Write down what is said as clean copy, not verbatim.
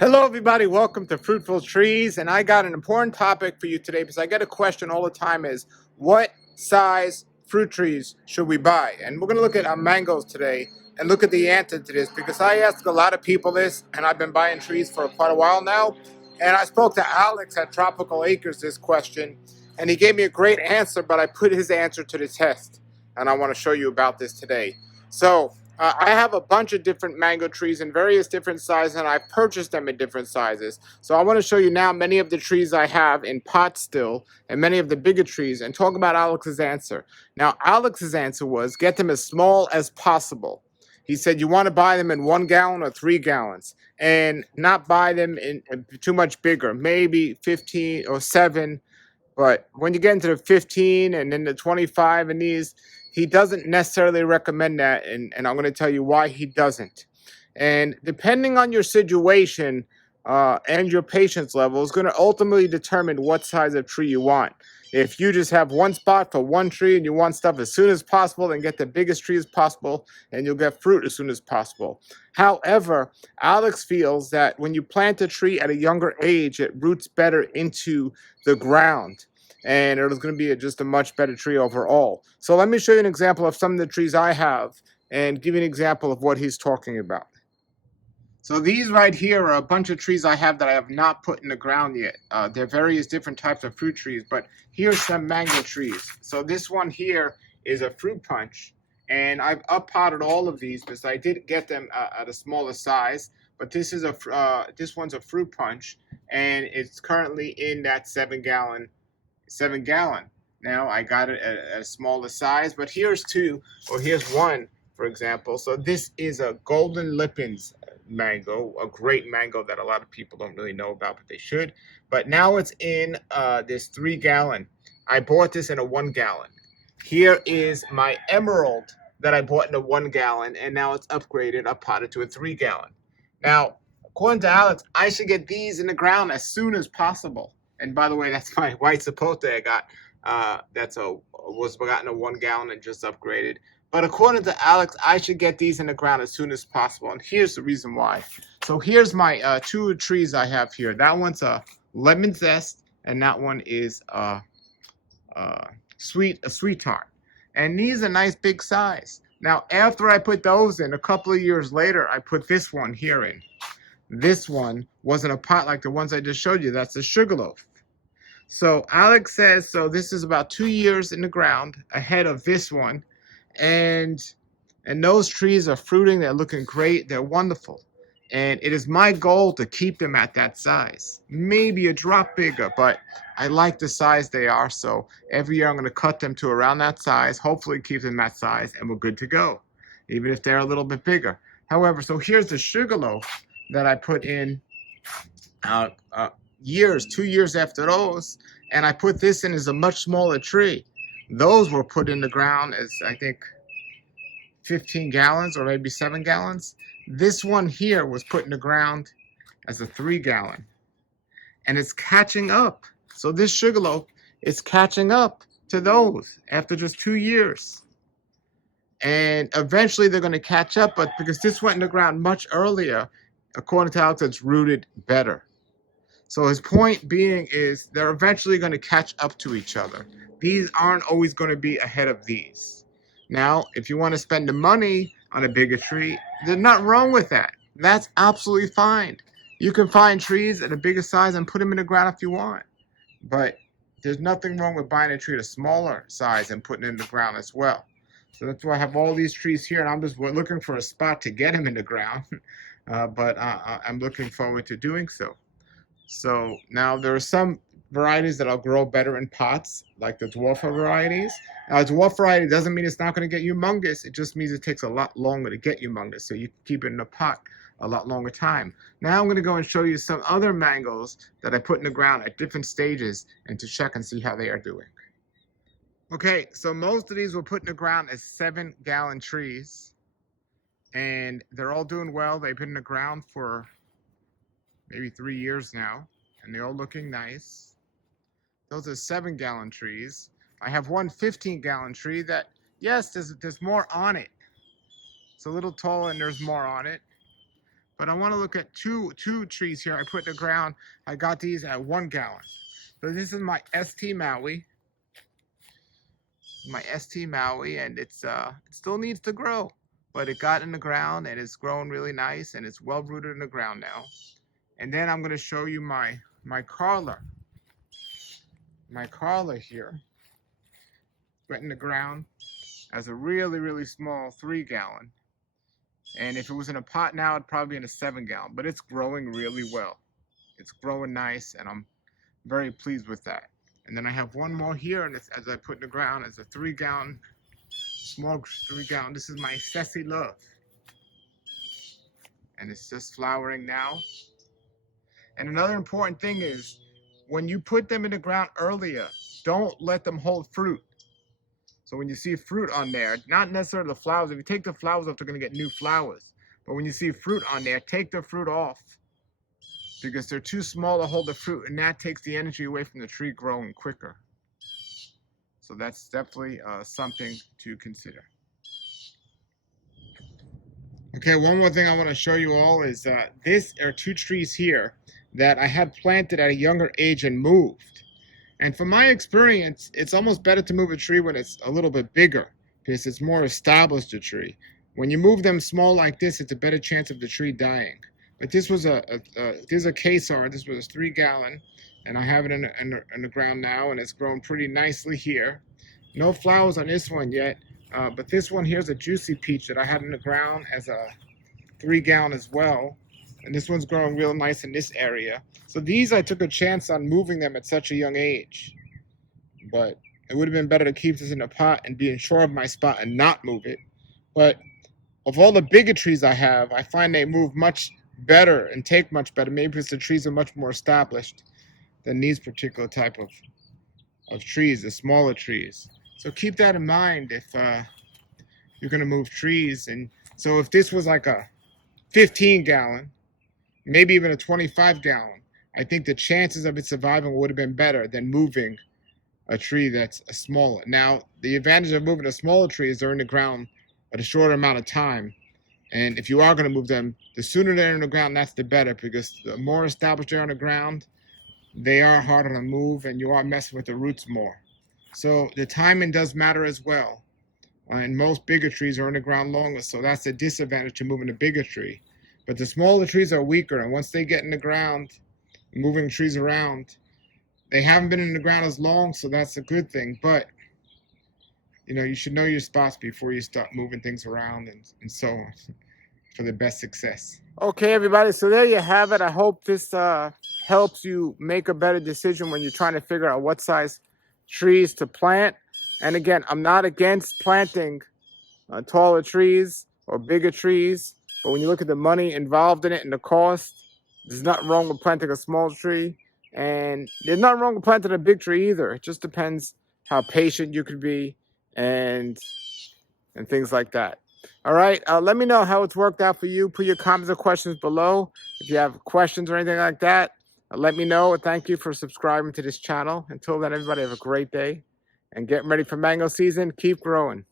Hello, everybody. Welcome to Fruitful Trees. And I got an important topic for you today because I get a question all the time is what size fruit trees should we buy? And we're going to look at mangoes today and look at the answer to this because I ask a lot of people this and I've been buying trees for quite a while now. And I spoke to Alex at Tropical Acres this question and he gave me a great answer, but I put his answer to the test. And I want to show you about this today. I have a bunch of different mango trees in various different sizes, and I've purchased them in different sizes. So I want to show you now many of the trees I have in pots still, and many of the bigger trees, and talk about Alex's answer. Now, Alex's answer was get them as small as possible. He said you want to buy them in 1 gallon or 3 gallons, and not buy them in too much bigger, maybe 15 or 7. But when you get into the 15 and then the 25 and these, he doesn't necessarily recommend that. And I'm going to tell you why he doesn't. And depending on your situation and your patience level is going to ultimately determine what size of tree you want. If you just have one spot for one tree and you want stuff as soon as possible, then get the biggest tree as possible and you'll get fruit as soon as possible. However, Alex feels that when you plant a tree at a younger age, it roots better into the ground and it is going to be just a much better tree overall. So let me show you an example of some of the trees I have and give you an example of what he's talking about. So these right here are a bunch of trees I have that I have not put in the ground yet. They're various different types of fruit trees, but here's some mango trees. So this one here is a fruit punch, and I've up-potted all of these because I did get them at a smaller size. But this is this one's a fruit punch, and it's currently in that 7-gallon. Now I got it at a smaller size, but here's one, for example. So this is a Golden Lippens mango, a great mango that a lot of people don't really know about, but they should. But now it's in this 3-gallon. I bought this in a 1-gallon. Here is my Emerald that I bought in a 1-gallon, and now it's upgraded, up potted to a 3-gallon. Now, according to Alex, I should get these in the ground as soon as possible. And by the way, that's my white sapote I got. Was gotten a 1-gallon and just upgraded. But according to Alex, I should get these in the ground as soon as possible. And here's the reason why. So here's my 2 trees I have here. That one's a lemon zest, and that one is a sweet tart. And these are nice big size. Now, after I put those in, a couple of years later, I put this one here in. This one wasn't a pot like the ones I just showed you. That's a Sugarloaf. So Alex says, so this is about 2 years in the ground ahead of this one. And those trees are fruiting. They're looking great. They're wonderful. And it is my goal to keep them at that size. Maybe a drop bigger, but I like the size they are. So every year I'm going to cut them to around that size, hopefully keep them that size, and we're good to go, even if they're a little bit bigger. However, so here's the Sugarloaf that I put in 2 years after those, and I put this in as a much smaller tree. Those were put in the ground as, I think, 15 gallons or maybe 7 gallons. This one here was put in the ground as a 3-gallon, and it's catching up. So this Sugarloaf is catching up to those after just 2 years. And eventually they're going to catch up, but because this went in the ground much earlier, according to Alex, it's rooted better. So his point being is they're eventually going to catch up to each other. These aren't always going to be ahead of these. Now, if you want to spend the money on a bigger tree, there's nothing wrong with that. That's absolutely fine. You can find trees at a bigger size and put them in the ground if you want. But there's nothing wrong with buying a tree at a smaller size and putting it in the ground as well. So that's why I have all these trees here, and I'm just looking for a spot to get them in the ground. But I'm looking forward to doing so. So now there are some varieties that'll grow better in pots, like the dwarf varieties. Now, a dwarf variety doesn't mean it's not going to get humongous. It just means it takes a lot longer to get humongous. So you can keep it in a pot a lot longer time. Now I'm going to go and show you some other mangoes that I put in the ground at different stages and to check and see how they are doing. Okay, so most of these were put in the ground as 7-gallon trees. And they're all doing well. They've been in the ground for maybe 3 years now, and they're all looking nice. Those are 7-gallon trees. I have one 15-gallon tree that, yes, there's more on it. It's a little taller and there's more on it. But I want to look at two trees here I put in the ground. I got these at 1 gallon. So this is my ST Maui. And it still needs to grow. But it got in the ground and it's grown really nice and it's well rooted in the ground now. And then I'm going to show you my Carla. My Carla here went in the ground as a really small 3 gallon. And if it was in a pot now, it'd probably be in a 7 gallon. But it's growing really well. It's growing nice and I'm very pleased with that. And then I have one more here, and it's, as I put in the ground, as a 3 gallon, small 3 gallon. This is my Ceci Love. And it's just flowering now. And another important thing is, when you put them in the ground earlier, don't let them hold fruit. So when you see fruit on there, not necessarily the flowers. If you take the flowers off, they're going to get new flowers. But when you see fruit on there, take the fruit off, because they're too small to hold the fruit, and that takes the energy away from the tree growing quicker. So that's definitely something to consider. Okay, one more thing I want to show you all is these are 2 trees here that I had planted at a younger age and moved. And from my experience, it's almost better to move a tree when it's a little bit bigger, because it's more established, a tree. When you move them small like this, it's a better chance of the tree dying. But this was this is a Kesar. This was a 3 gallon, and I have it in the ground now, and it's grown pretty nicely here. No flowers on this one yet, but this one here's a Juicy Peach that I had in the ground as a 3 gallon as well. And this one's growing real nice in this area. So these I took a chance on moving them at such a young age. But it would have been better to keep this in a pot and be sure of my spot and not move it. But of all the bigger trees I have, I find they move much better and take much better. Maybe because the trees are much more established than these particular type of trees, the smaller trees. So keep that in mind if you're going to move trees. And so if this was like a 15 gallon, maybe even a 25 gallon, I think the chances of it surviving would have been better than moving a tree that's smaller. Now, the advantage of moving a smaller tree is they're in the ground at a shorter amount of time. And if you are going to move them, the sooner they're in the ground, that's the better, because the more established they're on the ground, they are harder to move and you are messing with the roots more. So the timing does matter as well. And most bigger trees are in the ground longer, so that's a disadvantage to moving a bigger tree. But the smaller trees are weaker, and once they get in the ground, moving trees around, they haven't been in the ground as long, so that's a good thing. But you should know your spots before you start moving things around and so on for the best success. Okay, everybody, so there you have it. I hope this helps you make a better decision when you're trying to figure out what size trees to plant. And again, I'm not against planting taller trees or bigger trees, but when you look at the money involved in it and the cost, there's nothing wrong with planting a small tree, and there's nothing wrong with planting a big tree either. It just depends how patient you could be and things like that. All right, let me know how it's worked out for you. Put your comments or questions below. If you have questions or anything like that, let me know. Thank you for subscribing to this channel. Until then, everybody have a great day and get ready for mango season. Keep growing.